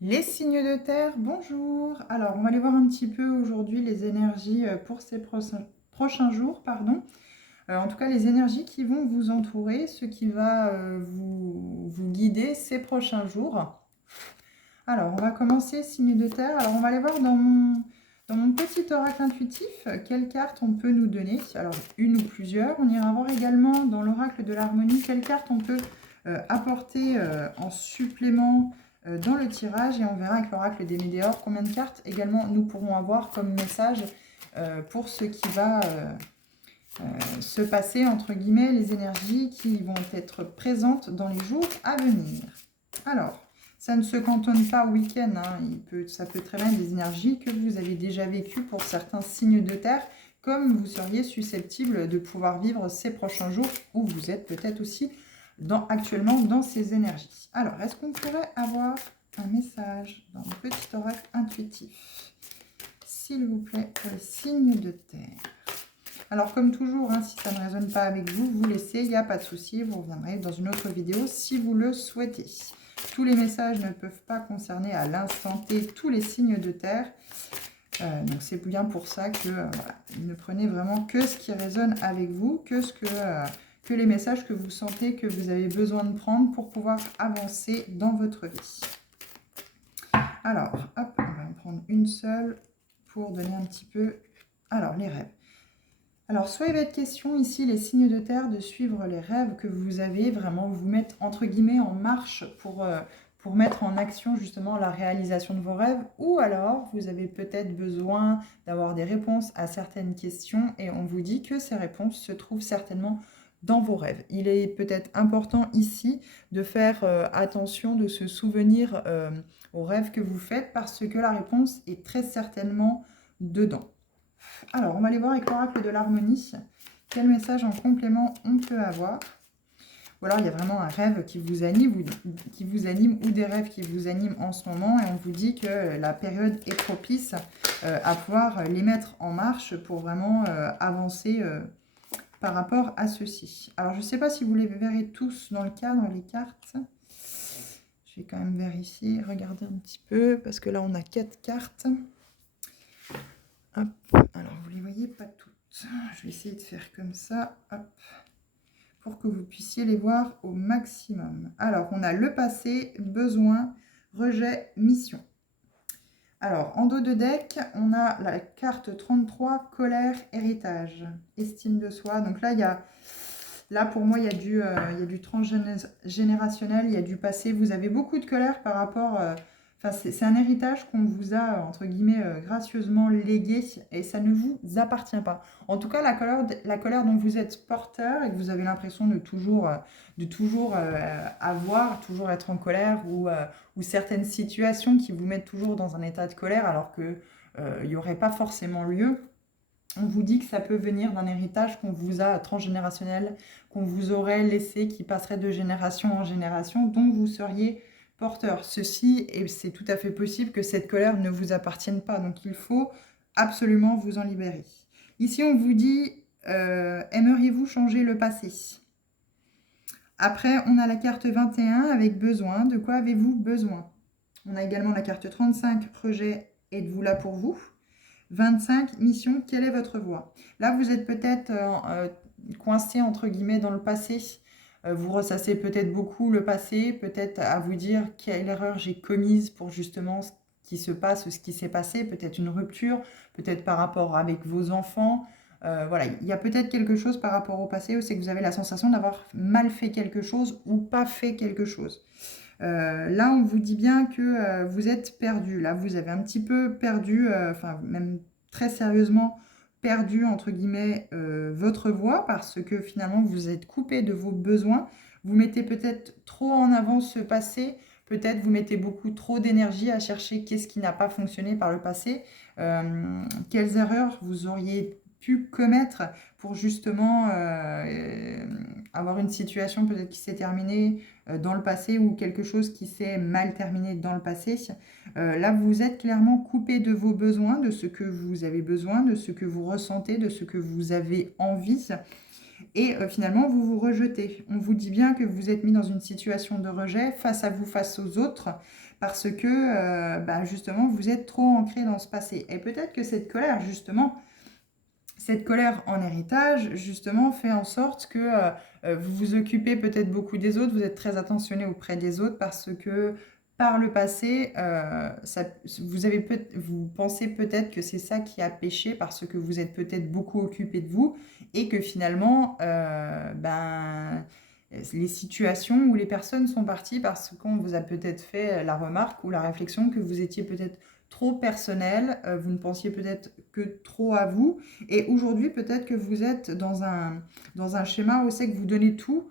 Les signes de terre, bonjour. Alors, on va aller voir un petit peu aujourd'hui les énergies pour ces prochains jours, pardon. En tout cas, les énergies qui vont vous entourer, ce qui va vous guider ces prochains jours. Alors, on va commencer signe de terre. Alors, on va aller voir dans mon petit oracle intuitif quelles cartes on peut nous donner. Alors, une ou plusieurs. On ira voir également dans l'oracle de l'harmonie quelles cartes on peut apporter en supplément dans le tirage. Et on verra avec l'oracle des météores combien de cartes également nous pourrons avoir comme message pour ce qui va se passer, entre guillemets, les énergies qui vont être présentes dans les jours à venir. Alors, ça ne se cantonne pas au week-end, hein. Ça peut très bien être des énergies que vous avez déjà vécues pour certains signes de terre, comme vous seriez susceptible de pouvoir vivre ces prochains jours, où vous êtes peut-être aussi actuellement dans ces énergies. Alors, est-ce qu'on pourrait avoir un message dans le petit oracle intuitif, s'il vous plaît, pour les signes de terre? Alors, comme toujours, hein, si ça ne résonne pas avec vous, vous laissez, il n'y a pas de souci, vous reviendrez dans une autre vidéo si vous le souhaitez. Tous les messages ne peuvent pas concerner à l'instant T tous les signes de terre. Donc, c'est bien pour ça que voilà, ne prenez vraiment que ce qui résonne avec vous, que les messages que vous sentez que vous avez besoin de prendre pour pouvoir avancer dans votre vie. Alors, hop, on va en prendre une seule pour donner un petit peu... Alors, les rêves. Alors, soit il va être question ici, les signes de terre, de suivre les rêves que vous avez, vraiment vous mettre entre guillemets en marche pour mettre en action justement la réalisation de vos rêves, ou alors vous avez peut-être besoin d'avoir des réponses à certaines questions et on vous dit que ces réponses se trouvent certainement dans vos rêves. Il est peut-être important ici de faire attention, de se souvenir aux rêves que vous faites parce que la réponse est très certainement dedans. Alors, on va aller voir avec l'oracle de l'harmonie. Quel message en complément on peut avoir? Ou alors, il y a vraiment un rêve qui vous anime ou des rêves qui vous animent en ce moment. Et on vous dit que la période est propice à pouvoir les mettre en marche pour vraiment avancer par rapport à ceci. Alors, je ne sais pas si vous les verrez tous dans le cadre, les cartes. Je vais quand même vérifier, regarder un petit peu, parce que là, on a 4 cartes. Hop. Alors, vous les voyez pas toutes. Je vais essayer de faire comme ça, hop, pour que vous puissiez les voir au maximum. Alors, on a le passé, besoin, rejet, mission. Alors, en dos de deck, on a la carte 33, colère, héritage, estime de soi. Donc là pour moi, il y a du transgénérationnel, il y a du passé. Vous avez beaucoup de colère par rapport... Enfin, c'est un héritage qu'on vous a, entre guillemets, gracieusement légué et ça ne vous appartient pas. En tout cas, la colère dont vous êtes porteur et que vous avez l'impression de toujours avoir, toujours être en colère ou certaines situations qui vous mettent toujours dans un état de colère alors qu'il n'y aurait pas forcément lieu. On vous dit que ça peut venir d'un héritage qu'on vous a transgénérationnel, qu'on vous aurait laissé, qui passerait de génération en génération, dont vous seriez porteur. Ceci, et c'est tout à fait possible que cette colère ne vous appartienne pas. Donc il faut absolument vous en libérer. Ici, on vous dit, aimeriez-vous changer le passé? Après, on a la carte 21 avec besoin. De quoi avez-vous besoin? On a également la carte 35, projet, êtes-vous là pour vous? 25, mission, quelle est votre voie? Là, vous êtes peut-être coincé, entre guillemets, dans le passé. Vous ressassez peut-être beaucoup le passé, peut-être à vous dire quelle erreur j'ai commise pour justement ce qui se passe, ce qui s'est passé, peut-être une rupture, peut-être par rapport avec vos enfants. Voilà, il y a peut-être quelque chose par rapport au passé où c'est que vous avez la sensation d'avoir mal fait quelque chose ou pas fait quelque chose. Là, on vous dit bien que vous êtes perdu. Là, vous avez un petit peu perdu, enfin même très sérieusement perdu, entre guillemets, votre voix parce que finalement, vous êtes coupé de vos besoins. Vous mettez peut-être trop en avant ce passé. Peut-être vous mettez beaucoup trop d'énergie à chercher qu'est-ce qui n'a pas fonctionné par le passé. Quelles erreurs vous auriez pu commettre pour justement avoir une situation peut-être qui s'est terminée dans le passé ou quelque chose qui s'est mal terminé dans le passé. Là, vous êtes clairement coupé de vos besoins, de ce que vous avez besoin, de ce que vous ressentez, de ce que vous avez envie. et finalement vous vous rejetez. On vous dit bien que vous êtes mis dans une situation de rejet face à vous, face aux autres, parce que justement vous êtes trop ancré dans ce passé. Et peut-être que cette colère justement, cette colère en héritage, justement, fait en sorte que vous vous occupez peut-être beaucoup des autres, vous êtes très attentionné auprès des autres parce que par le passé, vous pensez peut-être que c'est ça qui a péché parce que vous êtes peut-être beaucoup occupé de vous et que finalement, les situations où les personnes sont parties parce qu'on vous a peut-être fait la remarque ou la réflexion que vous étiez peut-être trop personnel, vous ne pensiez peut-être que trop à vous. Et aujourd'hui, peut-être que vous êtes dans un schéma où c'est que vous donnez tout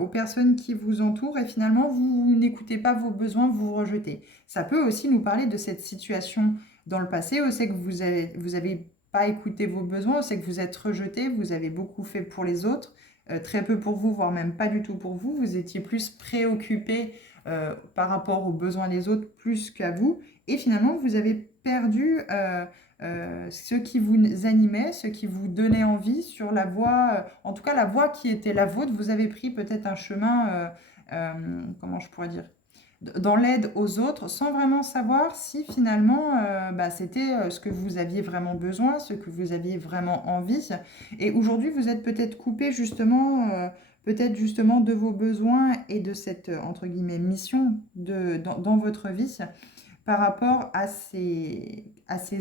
aux personnes qui vous entourent et finalement, vous n'écoutez pas vos besoins, vous vous rejetez. Ça peut aussi nous parler de cette situation dans le passé où c'est que vous avez pas écouté vos besoins, où c'est que vous êtes rejeté, vous avez beaucoup fait pour les autres, très peu pour vous, voire même pas du tout pour vous. Vous étiez plus préoccupé par rapport aux besoins des autres plus qu'à vous. Et finalement, vous avez perdu ce qui vous animait, ce qui vous donnait envie sur la voie, en tout cas la voie qui était la vôtre. Vous avez pris peut-être un chemin, comment je pourrais dire, dans l'aide aux autres, sans vraiment savoir si finalement c'était ce que vous aviez vraiment besoin, ce que vous aviez vraiment envie. Et aujourd'hui, vous êtes peut-être coupé justement, peut-être justement de vos besoins et de cette, entre guillemets, mission dans votre vie par rapport à ces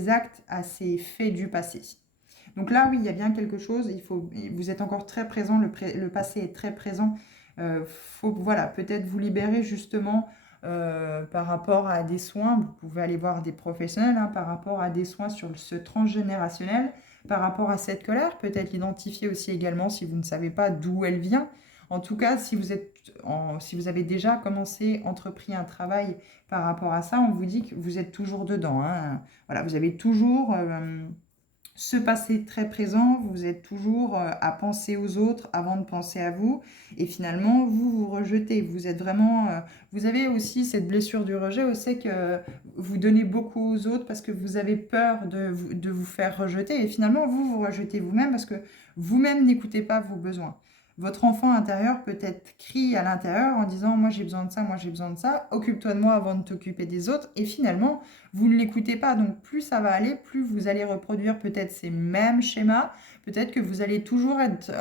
actes, à ces faits du passé. Donc là, oui, il y a bien quelque chose, vous êtes encore très présent, le passé est très présent. Faut, voilà, peut-être vous libérer justement par rapport à des soins. Vous pouvez aller voir des professionnels par rapport à des soins sur ce transgénérationnel, par rapport à cette colère, peut-être l'identifier aussi également si vous ne savez pas d'où elle vient. En tout cas, si vous avez déjà commencé, entrepris un travail par rapport à ça, on vous dit que vous êtes toujours dedans. Voilà, vous avez toujours ce passé très présent, vous êtes toujours à penser aux autres avant de penser à vous, et finalement, vous vous rejetez. Vous êtes vraiment... vous avez aussi cette blessure du rejet, où c'est que vous donnez beaucoup aux autres parce que vous avez peur de vous faire rejeter, et finalement, vous vous rejetez vous-même parce que vous-même n'écoutez pas vos besoins. Votre enfant intérieur peut-être crie à l'intérieur en disant « moi j'ai besoin de ça, moi j'ai besoin de ça, occupe-toi de moi avant de t'occuper des autres ». Et finalement, vous ne l'écoutez pas. Donc plus ça va aller, plus vous allez reproduire peut-être ces mêmes schémas. Peut-être que vous allez toujours être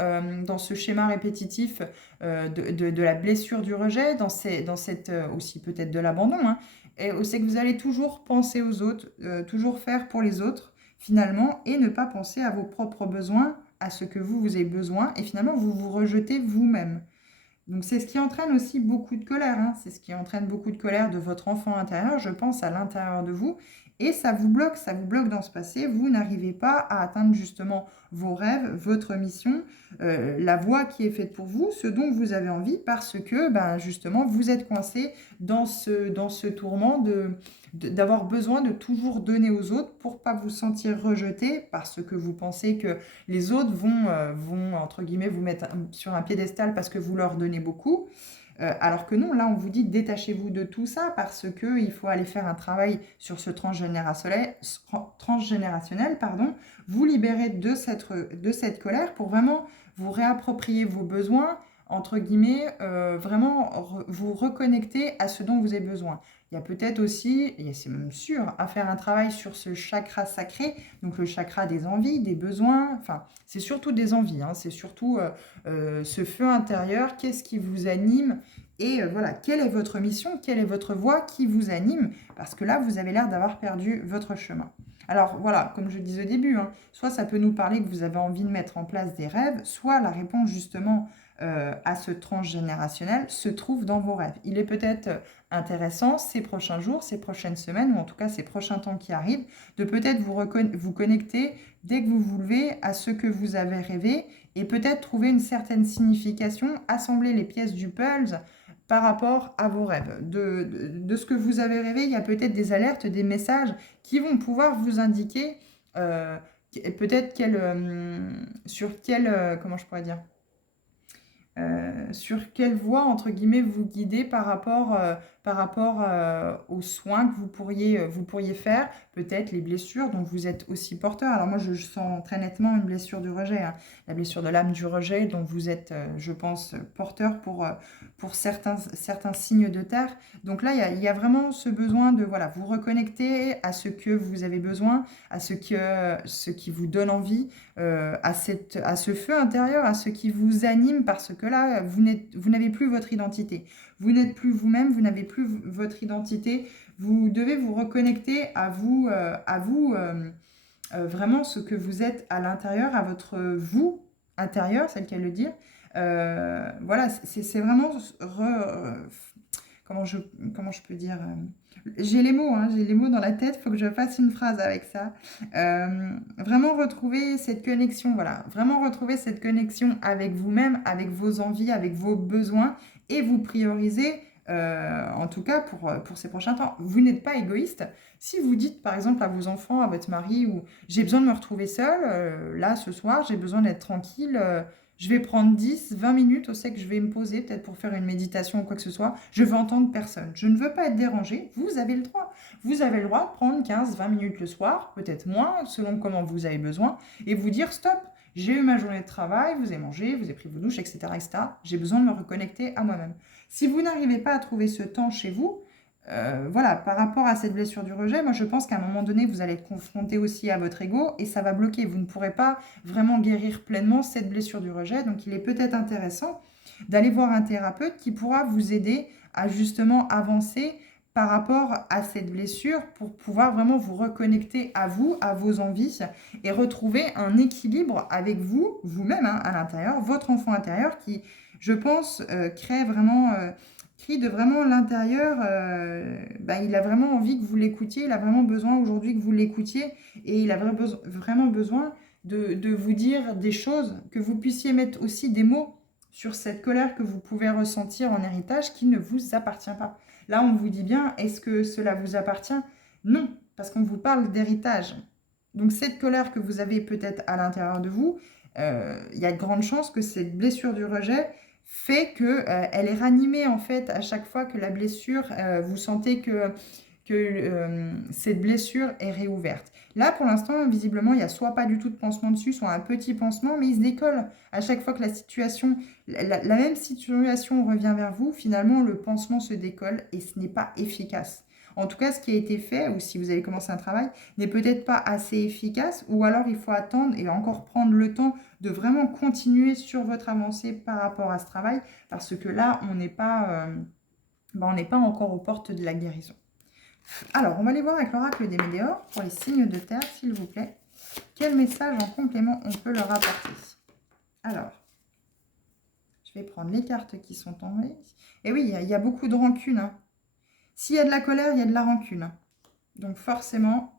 dans ce schéma répétitif de la blessure du rejet, dans cette aussi peut-être de l'abandon. Et c'est que vous allez toujours penser aux autres, toujours faire pour les autres finalement, et ne pas penser à vos propres besoins, à ce que vous avez besoin, et finalement vous vous rejetez vous-même. Donc c'est ce qui entraîne aussi beaucoup de colère, c'est ce qui entraîne beaucoup de colère de votre enfant intérieur, je pense, à l'intérieur de vous, et ça vous bloque dans ce passé, vous n'arrivez pas à atteindre justement vos rêves, votre mission, la voie qui est faite pour vous, ce dont vous avez envie, parce que justement vous êtes coincé dans ce tourment d'avoir besoin de toujours donner aux autres pour pas vous sentir rejeté, parce que vous pensez que les autres vont entre guillemets, vous mettre sur un piédestal parce que vous leur donnez beaucoup. Alors que non, là, on vous dit détachez-vous de tout ça parce qu'il faut aller faire un travail sur ce transgénérationnel, vous libérer de cette colère pour vraiment vous réapproprier vos besoins, entre guillemets, vraiment vous reconnecter à ce dont vous avez besoin. Il y a peut-être aussi, et c'est même sûr, à faire un travail sur ce chakra sacré, donc le chakra des envies, des besoins, enfin, c'est surtout des envies, c'est surtout ce feu intérieur, qu'est-ce qui vous anime, et voilà, quelle est votre mission, quelle est votre voie qui vous anime, parce que là, vous avez l'air d'avoir perdu votre chemin. Alors voilà, comme je disais au début, soit ça peut nous parler que vous avez envie de mettre en place des rêves, soit la réponse justement à ce transgénérationnel se trouve dans vos rêves. Il est peut-être intéressant ces prochains jours, ces prochaines semaines, ou en tout cas ces prochains temps qui arrivent, de peut-être vous connecter dès que vous vous levez à ce que vous avez rêvé et peut-être trouver une certaine signification, assembler les pièces du puzzle par rapport à vos rêves. De ce que vous avez rêvé, il y a peut-être des alertes, des messages qui vont pouvoir vous indiquer peut-être sur quel, comment je pourrais dire, sur quelle voie, entre guillemets, vous guidez par rapport aux soins que vous pourriez faire, peut-être les blessures dont vous êtes aussi porteur. Alors moi, je sens très nettement une blessure du rejet, hein, la blessure de l'âme du rejet dont vous êtes, je pense, porteur pour certains signes de terre. Donc là, il y a vraiment ce besoin de voilà, vous reconnecter à ce que vous avez besoin, à ce qui vous donne envie, à ce feu intérieur, à ce qui vous anime, parce que là, vous n'avez plus votre identité. Vous n'êtes plus vous-même, vous n'avez plus votre identité. Vous devez vous reconnecter à vous vraiment ce que vous êtes à l'intérieur, à votre vous intérieur, c'est le cas de le dire. Voilà, c'est vraiment comment je, comment je peux dire j'ai les mots, hein, j'ai les mots dans la tête, il faut que je fasse une phrase avec ça. Vraiment retrouver cette connexion, voilà, vraiment retrouver cette connexion avec vous-même, avec vos envies, avec vos besoins, et vous prioriser, en tout cas pour ces prochains temps. Vous n'êtes pas égoïste. Si vous dites par exemple à vos enfants, à votre mari, ou j'ai besoin de me retrouver seule, là ce soir, j'ai besoin d'être tranquille, je vais prendre 10, 20 minutes, on sait que je vais me poser peut-être pour faire une méditation ou quoi que ce soit. Je veux entendre personne. Je ne veux pas être dérangée. Vous avez le droit. Vous avez le droit de prendre 15, 20 minutes le soir, peut-être moins, selon comment vous avez besoin, et vous dire stop. J'ai eu ma journée de travail, vous avez mangé, vous avez pris vos douches, etc., etc. J'ai besoin de me reconnecter à moi-même. Si vous n'arrivez pas à trouver ce temps chez vous, voilà, par rapport à cette blessure du rejet, moi je pense qu'à un moment donné, vous allez être confronté aussi à votre ego et ça va bloquer. Vous ne pourrez pas vraiment guérir pleinement cette blessure du rejet. Donc il est peut-être intéressant d'aller voir un thérapeute qui pourra vous aider à justement avancer par rapport à cette blessure pour pouvoir vraiment vous reconnecter à vous, à vos envies et retrouver un équilibre avec vous, vous-même hein, à l'intérieur, votre enfant intérieur qui, je pense, crée vraiment... crie de vraiment l'intérieur, il a vraiment envie que vous l'écoutiez, il a vraiment besoin aujourd'hui que vous l'écoutiez et il a vraiment besoin de vous dire des choses, que vous puissiez mettre aussi des mots sur cette colère que vous pouvez ressentir en héritage qui ne vous appartient pas. Là, on vous dit bien, est-ce que cela vous appartient? Non, parce qu'on vous parle d'héritage. Donc cette colère que vous avez peut-être à l'intérieur de vous, il y a de grandes chances que cette blessure du rejet fait que elle est ranimée en fait à chaque fois que la blessure, vous sentez que cette blessure est réouverte. Là, pour l'instant, visiblement, il n'y a soit pas du tout de pansement dessus, soit un petit pansement, mais il se décolle. À chaque fois que la même situation revient vers vous, finalement, le pansement se décolle et ce n'est pas efficace. En tout cas, ce qui a été fait, ou si vous avez commencé un travail, n'est peut-être pas assez efficace, ou alors il faut attendre et encore prendre le temps de vraiment continuer sur votre avancée par rapport à ce travail, parce que là, on n'est pas encore aux portes de la guérison. Alors, on va aller voir avec l'oracle des Médéors pour les signes de terre, s'il vous plaît. Quel message en complément on peut leur apporter? Alors, je vais prendre les cartes qui sont tombées. Et oui, il y a beaucoup de rancune. Hein. S'il y a de la colère, il y a de la rancune. Hein. Donc forcément...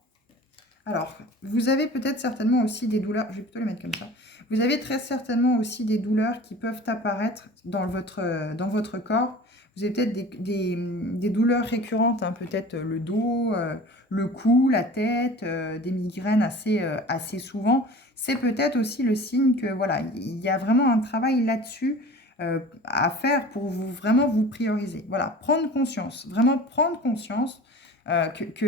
Alors, vous avez peut-être certainement aussi des douleurs... Je vais plutôt les mettre comme ça. Vous avez très certainement aussi des douleurs qui peuvent apparaître dans votre corps. Vous avez peut-être des douleurs récurrentes, hein, peut-être le dos, le cou, la tête, des migraines assez souvent. C'est peut-être aussi le signe que voilà, il y a vraiment un travail là-dessus à faire pour vraiment vous prioriser. Voilà, prendre conscience, vraiment prendre conscience il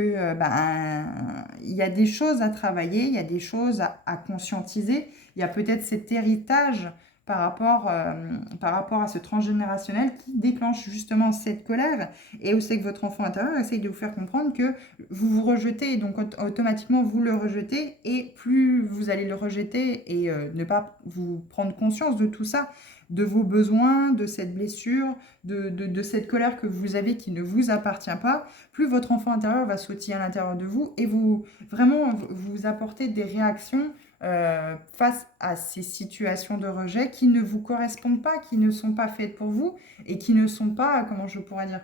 y a des choses à travailler, il y a des choses à conscientiser. Il y a peut-être cet héritage par rapport à ce transgénérationnel qui déclenche justement cette colère et aussi que votre enfant intérieur essaye de vous faire comprendre que vous vous rejetez et donc automatiquement vous le rejetez et plus vous allez le rejeter et ne pas vous prendre conscience de tout ça, de vos besoins, de cette blessure, de cette colère que vous avez qui ne vous appartient pas, plus votre enfant intérieur va sautiller à l'intérieur de vous et vous apporter des réactions face à ces situations de rejet qui ne vous correspondent pas, qui ne sont pas faites pour vous et qui ne sont pas, comment je pourrais dire,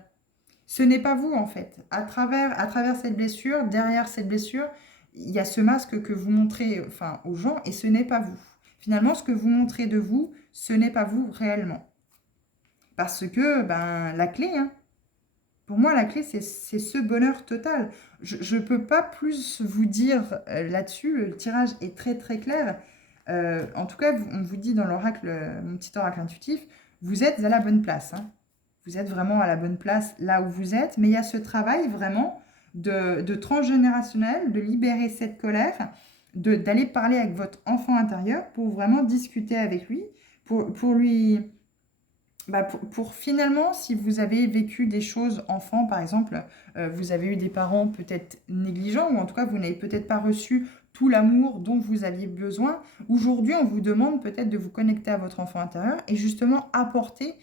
ce n'est pas vous en fait. À travers cette blessure, derrière cette blessure, il y a ce masque que vous montrez aux gens et ce n'est pas vous. Finalement, ce que vous montrez de vous, ce n'est pas vous réellement. Parce que la clé, hein, pour moi, la clé, c'est ce bonheur total. Je ne peux pas plus vous dire là-dessus. Le tirage est très, très clair. En tout cas, on vous dit dans l'oracle, mon petit oracle intuitif, vous êtes à la bonne place, hein. Vous êtes vraiment à la bonne place là où vous êtes, mais il y a ce travail vraiment de transgénérationnel, de libérer cette colère, d'aller parler avec votre enfant intérieur pour vraiment discuter avec lui, pour lui... pour finalement, si vous avez vécu des choses enfant, par exemple, vous avez eu des parents peut-être négligents, ou en tout cas, vous n'avez peut-être pas reçu tout l'amour dont vous aviez besoin. Aujourd'hui, on vous demande peut-être de vous connecter à votre enfant intérieur et justement apporter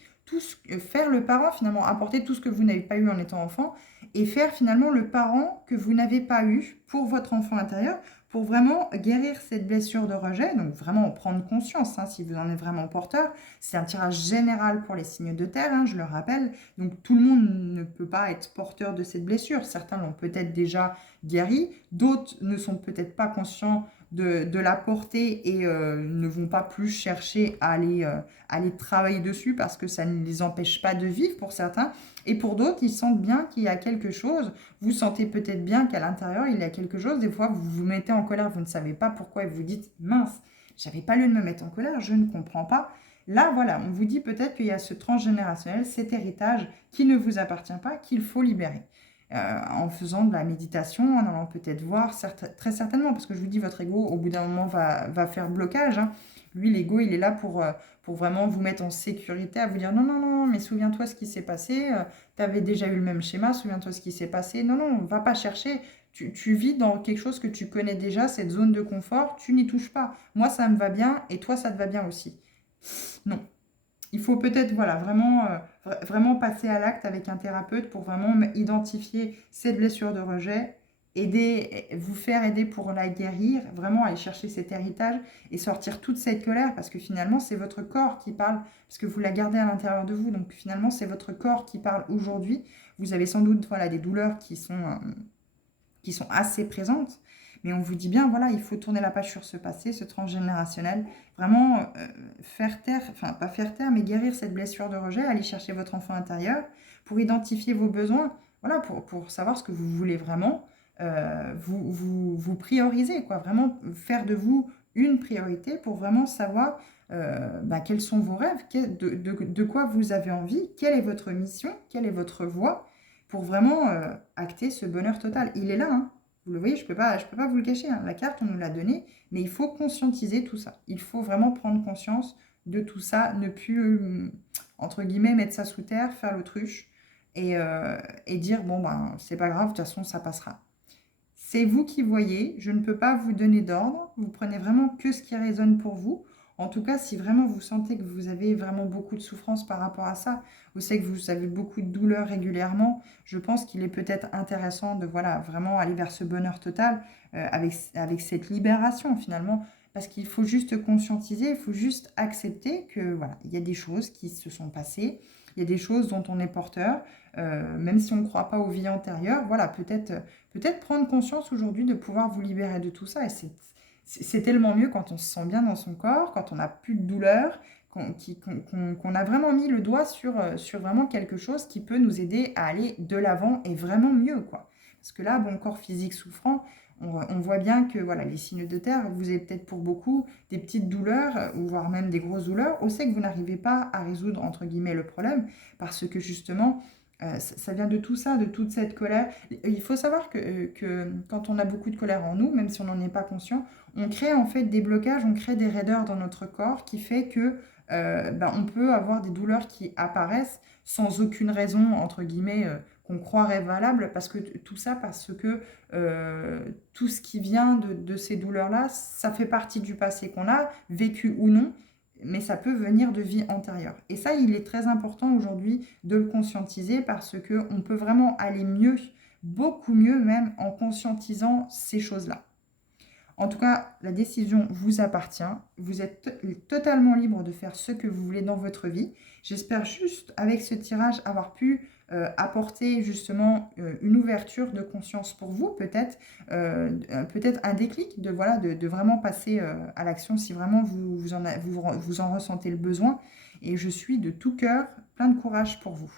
faire le parent finalement, apporter tout ce que vous n'avez pas eu en étant enfant et faire finalement le parent que vous n'avez pas eu pour votre enfant intérieur pour vraiment guérir cette blessure de rejet, donc vraiment en prendre conscience, hein, si vous en êtes vraiment porteur. C'est un tirage général pour les signes de terre, hein, je le rappelle. Donc tout le monde ne peut pas être porteur de cette blessure. Certains l'ont peut-être déjà guéri, d'autres ne sont peut-être pas conscients de la porter et ne vont pas plus chercher à aller travailler dessus parce que ça ne les empêche pas de vivre pour certains. Et pour d'autres, ils sentent bien qu'il y a quelque chose. Vous sentez peut-être bien qu'à l'intérieur, il y a quelque chose. Des fois, vous vous mettez en colère, vous ne savez pas pourquoi et vous dites « mince, j'avais pas lieu de me mettre en colère, je ne comprends pas ». Là, voilà, on vous dit peut-être qu'il y a ce transgénérationnel, cet héritage qui ne vous appartient pas, qu'il faut libérer. En faisant de la méditation, en allant peut-être voir, très certainement, parce que je vous dis, votre ego, au bout d'un moment, va faire blocage, hein. Lui, l'ego, il est là pour vraiment vous mettre en sécurité, à vous dire non, non, non, mais souviens-toi ce qui s'est passé, tu avais déjà eu le même schéma, souviens-toi ce qui s'est passé. Non, non, va pas chercher. Tu vis dans quelque chose que tu connais déjà, cette zone de confort, tu n'y touches pas. Moi, ça me va bien et toi, ça te va bien aussi. Non. Il faut peut-être voilà, vraiment passer à l'acte avec un thérapeute pour vraiment identifier cette blessure de rejet, vous faire aider pour la guérir, vraiment aller chercher cet héritage et sortir toute cette colère parce que finalement c'est votre corps qui parle, parce que vous la gardez à l'intérieur de vous, donc finalement c'est votre corps qui parle aujourd'hui. Vous avez sans doute voilà, des douleurs qui sont assez présentes. Mais on vous dit bien, voilà, il faut tourner la page sur ce passé, ce transgénérationnel, vraiment faire taire, enfin pas faire taire, mais guérir cette blessure de rejet, aller chercher votre enfant intérieur pour identifier vos besoins, voilà, pour savoir ce que vous voulez vraiment, vous prioriser, quoi, vraiment faire de vous une priorité pour vraiment savoir quels sont vos rêves, de quoi vous avez envie, quelle est votre mission, quelle est votre voie, pour vraiment acter ce bonheur total. Il est là, hein. Vous le voyez, je peux pas vous le cacher, hein. La carte, on nous l'a donnée, mais il faut conscientiser tout ça. Il faut vraiment prendre conscience de tout ça, ne plus, entre guillemets, mettre ça sous terre, faire l'autruche et dire, bon, ben, c'est pas grave, de toute façon, ça passera. C'est vous qui voyez, je ne peux pas vous donner d'ordre, vous prenez vraiment que ce qui résonne pour vous. En tout cas, si vraiment vous sentez que vous avez vraiment beaucoup de souffrance par rapport à ça, vous savez que vous avez beaucoup de douleurs régulièrement, je pense qu'il est peut-être intéressant de voilà, vraiment aller vers ce bonheur total avec cette libération finalement, parce qu'il faut juste conscientiser, il faut juste accepter que voilà, il y a des choses qui se sont passées, il y a des choses dont on est porteur, même si on ne croit pas aux vies antérieures, voilà, peut-être prendre conscience aujourd'hui de pouvoir vous libérer de tout ça. Et c'est tellement mieux quand on se sent bien dans son corps, quand on n'a plus de douleur, qu'on a vraiment mis le doigt sur vraiment quelque chose qui peut nous aider à aller de l'avant et vraiment mieux, quoi. Parce que là, bon, corps physique souffrant, on voit bien que voilà, les signes de terre, vous avez peut-être pour beaucoup des petites douleurs, ou voire même des grosses douleurs. On sait que vous n'arrivez pas à résoudre, entre guillemets, le problème, parce que justement, ça vient de tout ça, de toute cette colère. Il faut savoir que quand on a beaucoup de colère en nous, même si on n'en est pas conscient, on crée en fait des blocages, on crée des raideurs dans notre corps qui fait que on peut avoir des douleurs qui apparaissent sans aucune raison, entre guillemets, qu'on croirait valable, parce que tout ça, parce que tout ce qui vient de ces douleurs-là, ça fait partie du passé qu'on a, vécu ou non, mais ça peut venir de vie antérieure. Et ça, il est très important aujourd'hui de le conscientiser parce qu'on peut vraiment aller mieux, beaucoup mieux même, en conscientisant ces choses-là. En tout cas, la décision vous appartient. Vous êtes totalement libre de faire ce que vous voulez dans votre vie. J'espère juste, avec ce tirage, avoir pu apporter justement une ouverture de conscience pour vous, peut-être un déclic de vraiment passer à l'action si vraiment vous en ressentez le besoin. Et je suis de tout cœur plein de courage pour vous.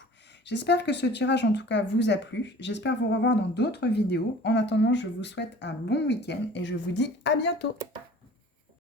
J'espère que ce tirage en tout cas vous a plu. J'espère vous revoir dans d'autres vidéos. En attendant, je vous souhaite un bon week-end et je vous dis à bientôt.